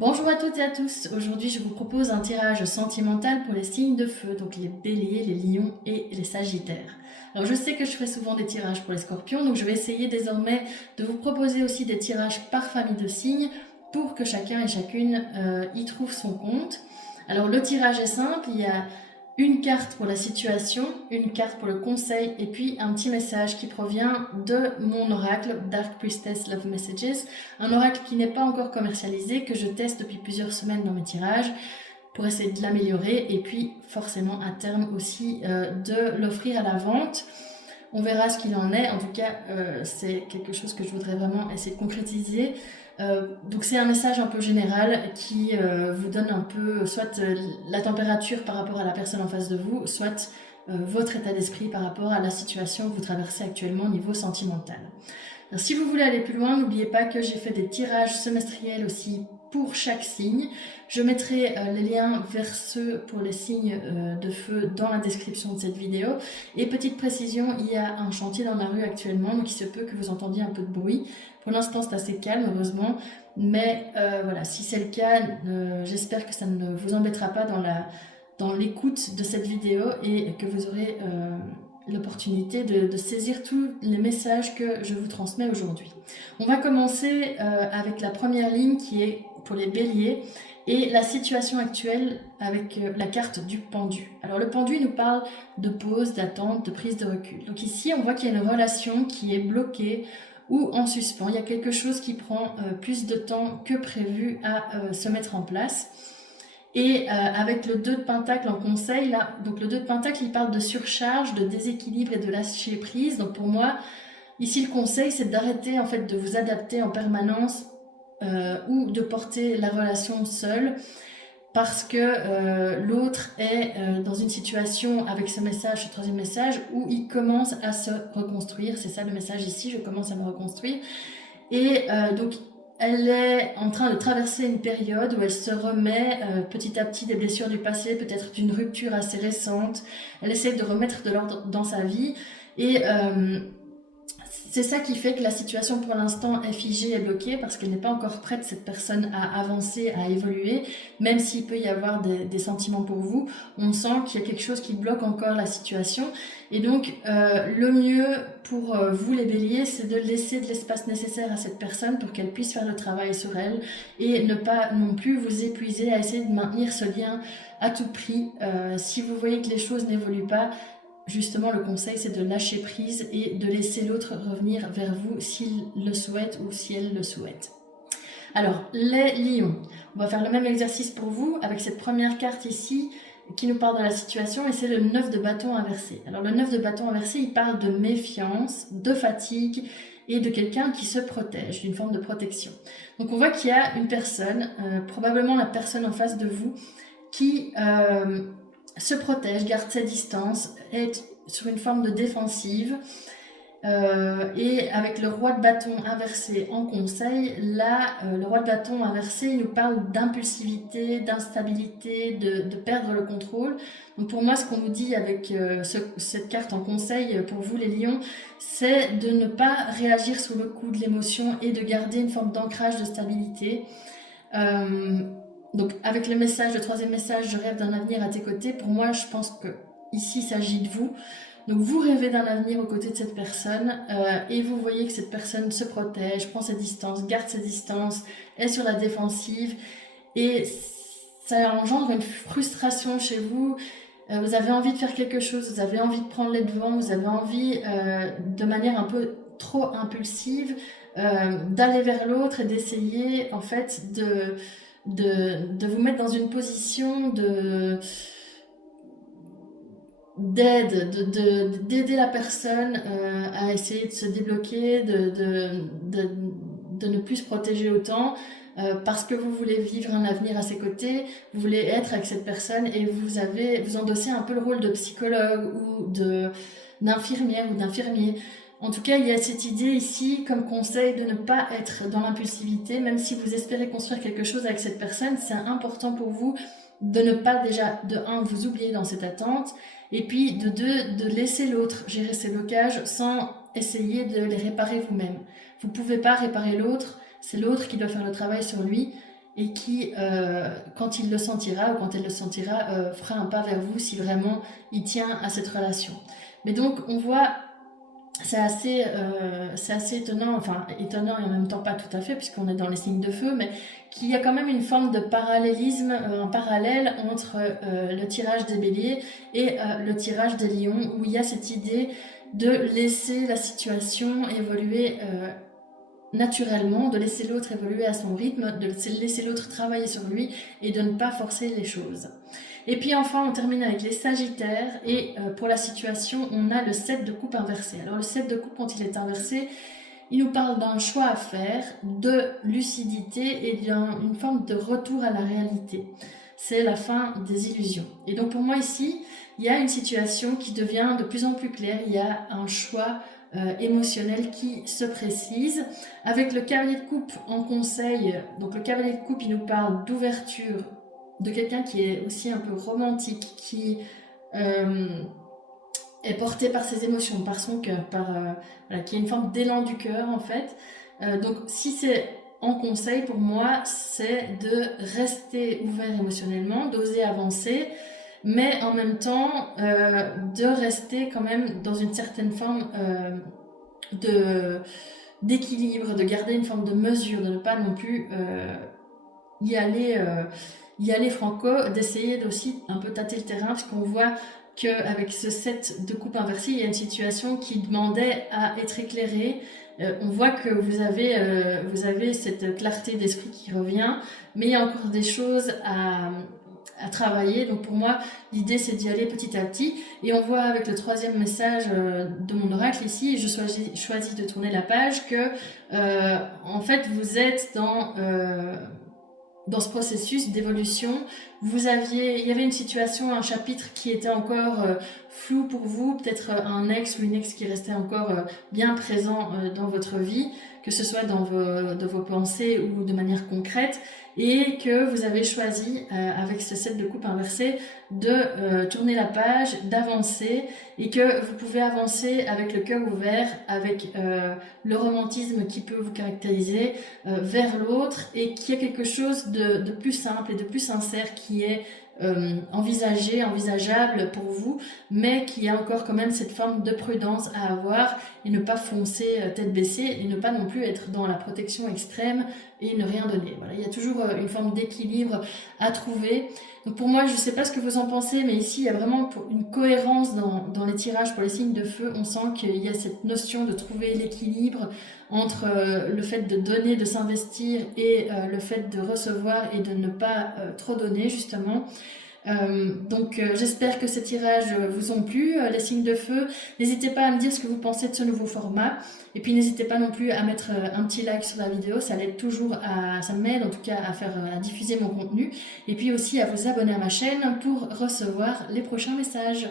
Bonjour à toutes et à tous, aujourd'hui je vous propose un tirage sentimental pour les signes de feu, donc les béliers, les lions et les sagittaires. Alors je sais que je fais souvent des tirages pour les scorpions, donc je vais essayer désormais de vous proposer aussi des tirages par famille de signes pour que chacun et chacune y trouve son compte. Alors le tirage est simple, il y a une carte pour la situation, une carte pour le conseil et puis un petit message qui provient de mon oracle Dark Priestess Love Messages, un oracle qui n'est pas encore commercialisé, que je teste depuis plusieurs semaines dans mes tirages pour essayer de l'améliorer et puis forcément à terme aussi de l'offrir à la vente. On verra ce qu'il en est. En tout cas, c'est quelque chose que je voudrais vraiment essayer de concrétiser. Donc c'est un message un peu général qui vous donne un peu soit la température par rapport à la personne en face de vous, soit votre état d'esprit par rapport à la situation que vous traversez actuellement au niveau sentimental. Alors, si vous voulez aller plus loin, n'oubliez pas que j'ai fait des tirages semestriels aussi pour chaque signe. Je mettrai les liens vers ceux pour les signes de feu dans la description de cette vidéo. Et petite précision, il y a un chantier dans la rue actuellement, donc il se peut que vous entendiez un peu de bruit. Pour l'instant, c'est assez calme, heureusement. Mais voilà, si c'est le cas, j'espère que ça ne vous embêtera pas dans l'écoute de cette vidéo et que vous aurez l'opportunité de saisir tous les messages que je vous transmets aujourd'hui. On va commencer avec la première ligne qui est pour les béliers et la situation actuelle avec la carte du pendu. Alors le pendu nous parle de pause, d'attente, de prise de recul. Donc ici on voit qu'il y a une relation qui est bloquée ou en suspens. Il y a quelque chose qui prend plus de temps que prévu à se mettre en place. Et avec le 2 de Pentacle en conseil, là, donc le 2 de Pentacle, il parle de surcharge, de déséquilibre et de lâcher prise. Donc pour moi, ici le conseil, c'est d'arrêter en fait de vous adapter en permanence ou de porter la relation seule parce que l'autre est dans une situation avec ce message, ce troisième message, où il commence à se reconstruire. C'est ça le message ici, je commence à me reconstruire. Et donc elle est en train de traverser une période où elle se remet petit à petit des blessures du passé, peut-être d'une rupture assez récente. Elle essaie de remettre de l'ordre dans sa vie et c'est ça qui fait que la situation pour l'instant est figée et bloquée parce qu'elle n'est pas encore prête, cette personne, à avancer, à évoluer. Même s'il peut y avoir des sentiments pour vous, on sent qu'il y a quelque chose qui bloque encore la situation. Et donc, le mieux pour vous les béliers, c'est de laisser de l'espace nécessaire à cette personne pour qu'elle puisse faire le travail sur elle et ne pas non plus vous épuiser à essayer de maintenir ce lien à tout prix. Si vous voyez que les choses n'évoluent pas, justement, le conseil, c'est de lâcher prise et de laisser l'autre revenir vers vous s'il le souhaite ou si elle le souhaite. Alors, les lions. On va faire le même exercice pour vous avec cette première carte ici qui nous parle de la situation et c'est le 9 de bâton inversé. Alors, le 9 de bâton inversé, il parle de méfiance, de fatigue et de quelqu'un qui se protège, d'une forme de protection. Donc, on voit qu'il y a une personne, probablement la personne en face de vous, qui se protège, garde ses distances, est sur une forme de défensive. Et avec le roi de bâton inversé en conseil, là, le roi de bâton inversé, il nous parle d'impulsivité, d'instabilité, de perdre le contrôle. Donc pour moi, ce qu'on nous dit avec cette carte en conseil, pour vous les lions, c'est de ne pas réagir sous le coup de l'émotion et de garder une forme d'ancrage de stabilité. Donc avec le message, le troisième message, je rêve d'un avenir à tes côtés, pour moi je pense que ici il s'agit de vous. Donc vous rêvez d'un avenir aux côtés de cette personne et vous voyez que cette personne se protège, prend ses distances, garde ses distances, est sur la défensive et ça engendre une frustration chez vous. Vous avez envie de faire quelque chose, vous avez envie de prendre les devants, vous avez envie de manière un peu trop impulsive d'aller vers l'autre et d'essayer en fait de vous mettre dans une position d'aide, d'aider la personne à essayer de se débloquer, de ne plus se protéger autant, parce que vous voulez vivre un avenir à ses côtés, vous voulez être avec cette personne et vous endossez un peu le rôle de psychologue ou d'infirmière ou d'infirmier. En tout cas, il y a cette idée ici comme conseil de ne pas être dans l'impulsivité, même si vous espérez construire quelque chose avec cette personne, c'est important pour vous de ne pas déjà, de un, vous oublier dans cette attente, et puis de deux, de laisser l'autre gérer ses blocages sans essayer de les réparer vous-même. Vous ne pouvez pas réparer l'autre, c'est l'autre qui doit faire le travail sur lui, et qui, quand il le sentira ou quand elle le sentira, fera un pas vers vous si vraiment il tient à cette relation. Mais donc on voit, c'est assez étonnant, enfin étonnant et en même temps pas tout à fait puisqu'on est dans les signes de feu, mais qu'il y a quand même une forme de parallélisme, un parallèle entre le tirage des béliers et le tirage des lions, où il y a cette idée de laisser la situation évoluer naturellement, de laisser l'autre évoluer à son rythme, de laisser l'autre travailler sur lui et de ne pas forcer les choses. Et puis enfin, on termine avec les Sagittaires et pour la situation, on a le 7 de coupe inversé. Alors le 7 de coupe, quand il est inversé, il nous parle d'un choix à faire, de lucidité et d'une forme de retour à la réalité. C'est la fin des illusions. Et donc pour moi ici, il y a une situation qui devient de plus en plus claire, il y a un choix émotionnel qui se précise. Avec le cavalier de coupe en conseil, donc le cavalier de coupe, il nous parle d'ouverture, de quelqu'un qui est aussi un peu romantique, qui est porté par ses émotions, par son cœur, voilà, qui a une forme d'élan du cœur en fait. Donc si c'est en conseil pour moi, c'est de rester ouvert émotionnellement, d'oser avancer, mais en même temps de rester quand même dans une certaine forme d'équilibre, de garder une forme de mesure, de ne pas non plus y aller franco, d'essayer aussi un peu tâter le terrain, parce qu'on voit qu'avec ce set de coupe inversée, il y a une situation qui demandait à être éclairée. On voit que vous avez cette clarté d'esprit qui revient, mais il y a encore des choses à travailler. Donc pour moi, l'idée c'est d'y aller petit à petit. Et on voit avec le troisième message de mon oracle ici, je choisis de tourner la page, que en fait vous êtes dans ce processus d'évolution. Il y avait une situation, un chapitre qui était encore flou pour vous, peut-être un ex ou une ex qui restait encore bien présent dans votre vie, que ce soit dans vos pensées ou de manière concrète, et que vous avez choisi, avec ce set de coupe inversé, de tourner la page, d'avancer, et que vous pouvez avancer avec le cœur ouvert, avec le romantisme qui peut vous caractériser, vers l'autre, et qu'il y a quelque chose de plus simple et de plus sincère qui est envisageable pour vous, mais qui a encore quand même cette forme de prudence à avoir et ne pas foncer tête baissée et ne pas non plus être dans la protection extrême et ne rien donner. Voilà, il y a toujours une forme d'équilibre à trouver. Donc pour moi, je ne sais pas ce que vous en pensez, mais ici, il y a vraiment une cohérence dans les tirages pour les signes de feu. On sent qu'il y a cette notion de trouver l'équilibre entre le fait de donner, de s'investir et le fait de recevoir et de ne pas trop donner, justement. Donc j'espère que ces tirages vous ont plu, les signes de feu. N'hésitez pas à me dire ce que vous pensez de ce nouveau format, et puis n'hésitez pas non plus à mettre un petit like sur la vidéo, ça l'aide toujours ça m'aide en tout cas à diffuser mon contenu, et puis aussi à vous abonner à ma chaîne pour recevoir les prochains messages.